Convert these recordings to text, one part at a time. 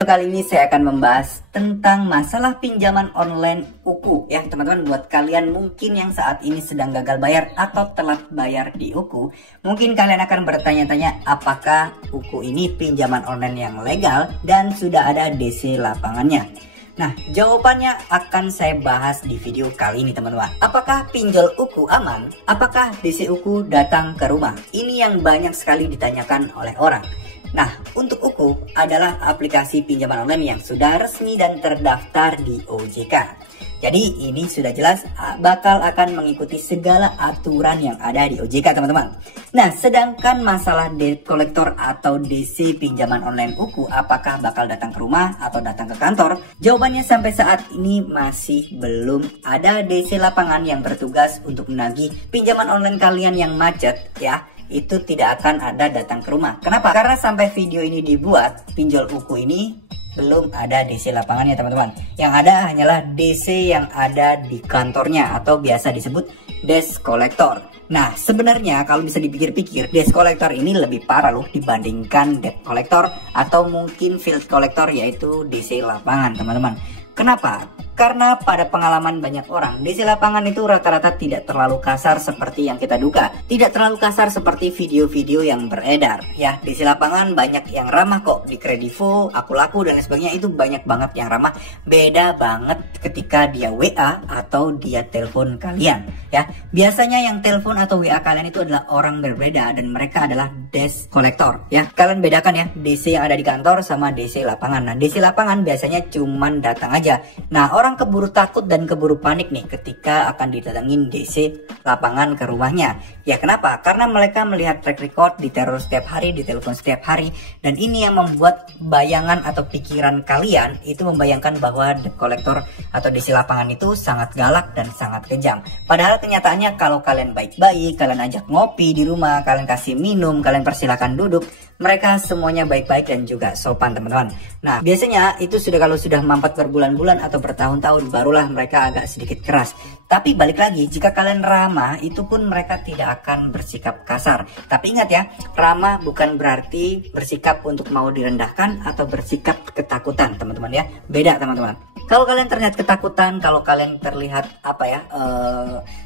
Kali ini saya akan membahas tentang masalah pinjaman online UKU ya teman-teman. Buat kalian mungkin yang saat ini sedang gagal bayar atau telat bayar di UKU, mungkin kalian akan bertanya-tanya apakah UKU ini pinjaman online yang legal dan sudah ada DC lapangannya. Nah, jawabannya akan saya bahas di video kali ini teman-teman. Apakah pinjol UKU aman? Apakah DC UKU datang ke rumah? Ini yang banyak sekali ditanyakan oleh orang. Nah, untuk UKU adalah aplikasi pinjaman online yang sudah resmi dan terdaftar di OJK. Jadi ini sudah jelas bakal akan mengikuti segala aturan yang ada di OJK teman-teman. Nah, sedangkan masalah debt collector atau DC pinjaman online UKU apakah bakal datang ke rumah atau datang ke kantor? Jawabannya sampai saat ini masih belum ada DC lapangan yang bertugas untuk menagih pinjaman online kalian yang macet ya. Itu tidak akan ada datang ke rumah. Kenapa? Karena sampai video ini dibuat, pinjol UKU ini belum ada DC lapangannya teman-teman. Yang ada hanyalah DC yang ada di kantornya atau biasa disebut desk collector. Nah, sebenarnya kalau bisa dipikir-pikir, desk collector ini lebih parah loh dibandingkan debt collector atau mungkin field collector, yaitu DC lapangan teman-teman. Kenapa? Karena pada pengalaman banyak orang, DC lapangan itu rata-rata tidak terlalu kasar seperti yang kita duga. Tidak terlalu kasar seperti video-video yang beredar. Ya, DC lapangan banyak yang ramah kok. Di Kredivo, Aku Laku, dan lain sebagainya itu banyak banget yang ramah. Beda banget ketika dia WA atau dia telepon kalian. Ya, biasanya yang telepon atau WA kalian itu adalah orang berbeda dan mereka adalah desk collector. Ya, kalian bedakan ya, DC yang ada di kantor sama DC lapangan. Nah, DC lapangan biasanya cuman datang aja. Nah, orang keburu takut dan keburu panik nih ketika akan didatengin DC lapangan ke rumahnya. Ya kenapa? Karena mereka melihat track record, diteror setiap hari, ditelepon setiap hari, dan ini yang membuat bayangan atau pikiran kalian itu membayangkan bahwa debt collector atau DC lapangan itu sangat galak dan sangat kejam. Padahal kenyataannya kalau kalian baik-baik, kalian ajak ngopi di rumah, kalian kasih minum, kalian persilakan duduk, mereka semuanya baik-baik dan juga sopan teman-teman. Nah, biasanya itu kalau sudah mampet berbulan-bulan atau bertahun-tahun barulah mereka agak sedikit keras. Tapi balik lagi, jika kalian ramah itu pun mereka tidak akan bersikap kasar. Tapi ingat ya, ramah bukan berarti bersikap untuk mau direndahkan atau bersikap ketakutan teman-teman ya. Beda teman-teman. Kalau kalian terlihat ketakutan, kalau kalian terlihat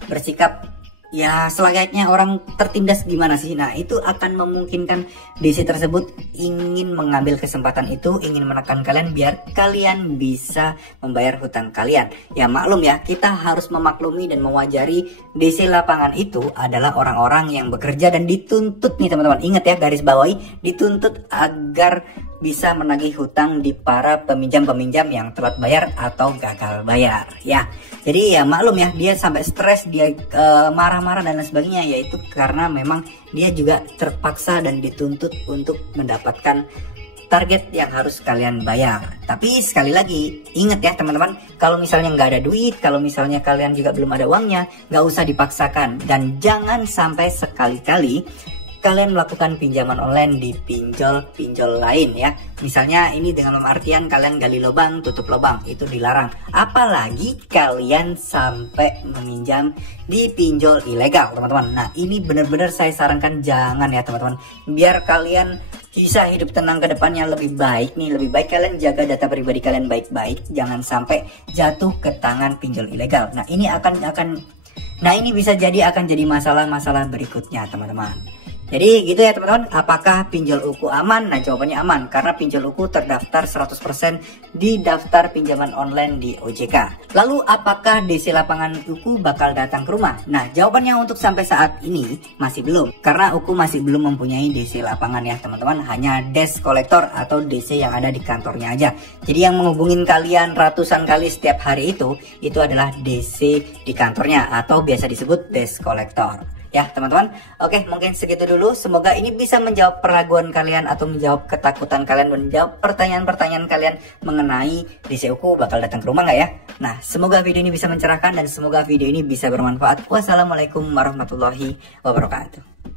bersikap ya selayaknya orang tertindas gimana sih? Nah, itu akan memungkinkan DC tersebut ingin mengambil kesempatan itu, ingin menekan kalian biar kalian bisa membayar hutang kalian. Ya maklum ya, kita harus memaklumi dan mewajari DC lapangan itu adalah orang-orang yang bekerja dan dituntut nih teman-teman. Ingat ya, garis bawahi, dituntut agar bisa menagih hutang di para peminjam-peminjam yang telat bayar atau gagal bayar ya. Jadi ya maklum ya, dia sampai stres, dia marah-marah dan lain sebagainya, yaitu karena memang dia juga terpaksa dan dituntut untuk mendapatkan target yang harus kalian bayar. Tapi sekali lagi ingat ya teman-teman, kalau misalnya nggak ada duit, kalau misalnya kalian juga belum ada uangnya, nggak usah dipaksakan. Dan jangan sampai sekali-kali kalian melakukan pinjaman online di pinjol lain ya. Misalnya ini dengan artian kalian gali lubang, tutup lubang, itu dilarang. Apalagi kalian sampai meminjam di pinjol ilegal teman-teman. Nah, ini benar-benar saya sarankan jangan ya teman-teman. Biar kalian bisa hidup tenang ke depannya lebih baik nih, lebih baik kalian jaga data pribadi kalian baik-baik, jangan sampai jatuh ke tangan pinjol ilegal. Nah, ini ini bisa jadi akan jadi masalah-masalah berikutnya teman-teman. Jadi gitu ya teman-teman, apakah pinjol UKU aman? Nah, jawabannya aman karena pinjol UKU terdaftar 100% di daftar pinjaman online di OJK. Lalu apakah DC lapangan UKU bakal datang ke rumah? Nah, jawabannya untuk sampai saat ini masih belum, karena UKU masih belum mempunyai DC lapangan ya teman-teman, hanya desk collector atau DC yang ada di kantornya aja. Jadi yang menghubungin kalian ratusan kali setiap hari itu adalah DC di kantornya atau biasa disebut desk collector. Ya teman-teman, oke mungkin segitu dulu. Semoga ini bisa menjawab keraguan kalian atau menjawab ketakutan kalian, menjawab pertanyaan-pertanyaan kalian mengenai DC UKU bakal datang ke rumah nggak ya. Nah, semoga video ini bisa mencerahkan dan semoga video ini bisa bermanfaat. Wassalamualaikum warahmatullahi wabarakatuh.